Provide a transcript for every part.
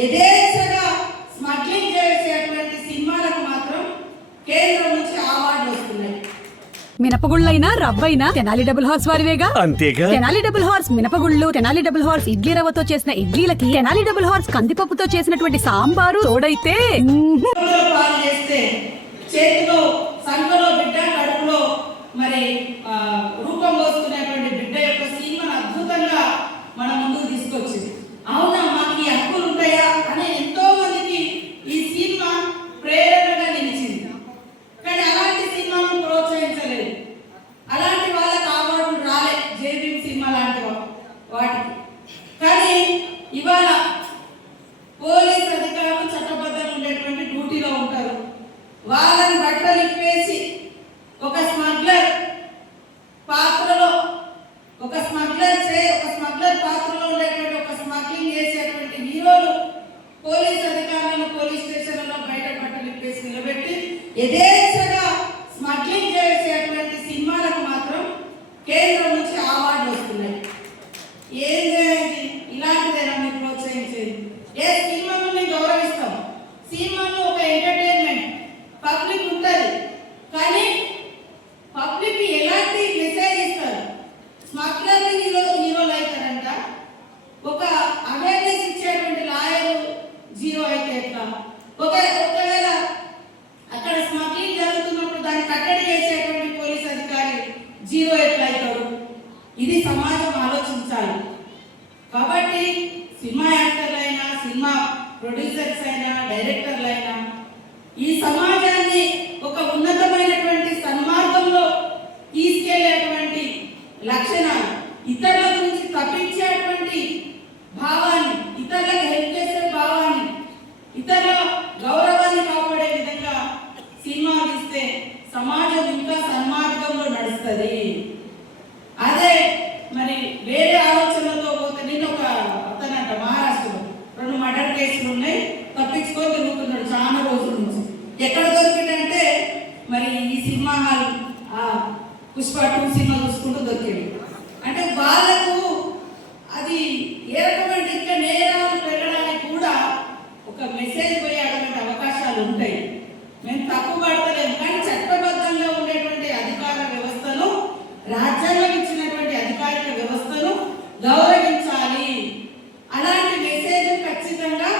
యథేచ్ఛగా స్మగ్లింగ్ చేసేటువంటి సినిమాలకు మాత్రం కేంద్రం నుంచి అవార్డులు వస్తున్నాయి. మినపగుళ్ళైనా రవ్వైనా తెనాలి డబుల్ హార్స్ వారివేగా. అంతేగా. తెనాలి డబుల్ హార్స్ మినపగుళ్ళు, తెనాలి డబుల్ హార్స్ ఇడ్లీ రవ్వతో చేసిన ఇడ్లీలకి, తెనాలి డబుల్ హార్స్ కందిపప్పుతో చేసినటువంటి సాంబారు తోడైతే పాలు చేస్తే చేతిలో సంకలో బిడ్డ, కడుపులో మరి రూపం పోసుకునేటువంటి బిడ్డ యొక్క సినిమాను అద్భుతంగా మన ముందుకు తీసుకొచ్చింది. అవునా, మాకు ఈ హక్కులు ఉంటాయా అని ఎంతో మందికి ఈ సినిమా ప్రేరణగా నిలిచింది. కానీ అలాంటి సినిమాను ప్రోత్సహించలేదు. అలాంటి వాళ్ళకి అవార్డులు రాలే, జేబీఎం సినిమా లాంటి వాటికి. కానీ ఇవాళ పోలీస్ అధికారులు చట్టబద్ధంగా ఉండేటువంటి డ్యూటీలో ఉంటారు. వాళ్ళని బట్టలు ఇప్పేసి ఒక స్మగ్లర్ పాత్రలో ఒక స్మగ్లర్ పాత్రలో ఉండేటువంటి ఒక స్మగ్లింగ్ చేసేటువంటి హీరోలు పోలీస్ అధికారులను పోలీస్ స్టేషన్లలో బయట బట్టలు ఇప్పేసి నిలబెట్టి యథేచ్ఛగా స్మగ్లింగ్ చేసేటువంటి సినిమాలకు మాత్రం కేంద్రం నుంచి అవార్డులు వస్తున్నాయి. ఏం చేయాలి? ఇలాంటిదైనా మీరు ప్రోత్సహించేది? ఏ సినిమాను మేము గౌరవిస్తాం. సినిమాను ఒక ఎంటర్టైన్మెంట్ పబ్లిక్ ఉంటుంది. కానీ పబ్లిక్ ఎలాంటి మెసేజ్ ఇస్తారు? స్మగ్లర్లు హీరోలు అవుతారంట. ఒక అవేర్నెస్ ఇచ్చేటువంటి లాయర్ జీరో అయితే ఎట్లా? ఒకవేళ అక్కడ స్మగ్లింగ్ జరుగుతున్నప్పుడు దాన్ని కట్టడి చేసేటువంటి పోలీస్ అధికారి జీరో ఎట్లా అవుతాడు? ఇది సమాజం ఆలోచించాలి. కాబట్టి సినిమా యాక్టర్లైనా, సినిమా ప్రొడ్యూసర్స్ అయినా, డైరెక్టర్లు అయినా ఈ సమాజాన్ని ఒక ఉన్నతమైనటువంటి సన్మార్గంలో తీసుకెళ్లేటువంటి లక్షణాలు, ఇతరుల గురించి తప్పించేటువంటి భావాన్ని, ఇతరులకు హెల్ప్ చేసే భావాన్ని, ఇతరుల గౌరవాన్ని కాపాడే విధంగా సినిమా తీస్తే సమాజం ఇంకా సన్మార్గంలో నడుస్తుంది. అదే మరి వేరే ఆలోచనలతో పోతే, నేను ఒక అతనంట మహారాష్ట్రలో 2 మర్డర్ కేసులు ఉన్నాయి, తప్పించుకొని తిరుగుతున్నాడు చాలా రోజుల నుంచి. ఎక్కడ దొరికిందంటే మరి ఈ సినిమా హాల్ పుష్ప 2 సినిమా చూసుకుంటూ దొరికింది. అంటే వాళ్ళకు అది ఏ రకమైన ఇంకా నేరాలు పెరగడానికి కూడా ఒక మెసేజ్ పోయే అటువంటి అవకాశాలు ఉంటాయి. మేము తప్పు పడతలేము, కానీ చట్టబద్ధంగా ఉండేటువంటి అధికార వ్యవస్థను, రాజ్యాంగం ఇచ్చినటువంటి అధికారిక వ్యవస్థను గౌరవించాలి. అలాంటి మెసేజ్ ఖచ్చితంగా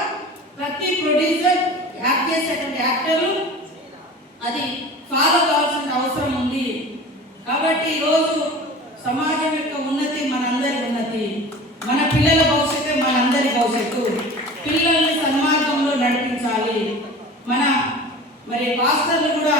ప్రతి ప్రొడ్యూసర్, యాక్ట్ చేసేటువంటి యాక్టర్లు అది ఫాలో కావాల్సిన అవసరం ఉంది. కాబట్టి ఈరోజు సమాజం యొక్క ఉన్నతి మనందరి ఉన్నతి, మన పిల్లల భవిష్యత్తే మనందరి భవిష్యత్తు. పిల్లల్ని సన్మార్గంలో నడిపించాలి. మరి పాస్టర్లు కూడా